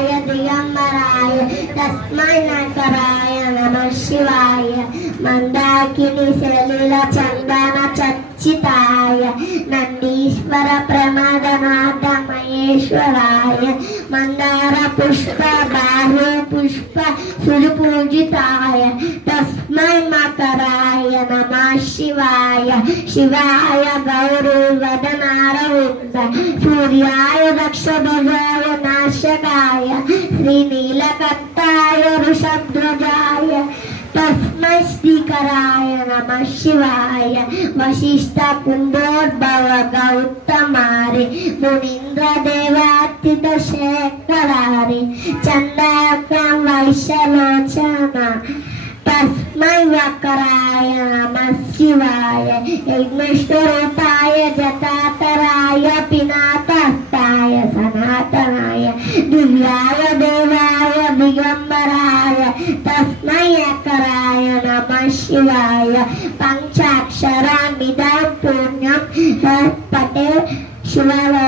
शिवाय दिगंबराय तस्मै नकराय नमः शिवाय मंदाकिनी सलिल चंदन चर्चिताय नंदीश्वर प्रमदनाथ महेश्वराय मंदार पुष्प बाहु पुष्प सुरपूजिताय तस्मै मकराय नमः शिवाय शिवाय गौरवदनारविन्द सूर्याय दक्षध्वजाय नाशकाय श्रीनीलकण्ठाय वृषध्वजाय तस्मै श्रीकराय नमः शिवाय वशिष्ठ कुंभोद्भव गौतमारे मुनीन्द्र देवातीत शेखरारे चंद्राक्राम वैश्यलोचना तस्मै वकराय नमः शिवाय यज्ञस्वरूपाय जटातराय पिनाकस्ताय सनातनाय दिव्याय देवाय दिगंबराय तस्मै वकराय नमः शिवाय पंचाक्षरामिदं पुण्यं पठे शिवाय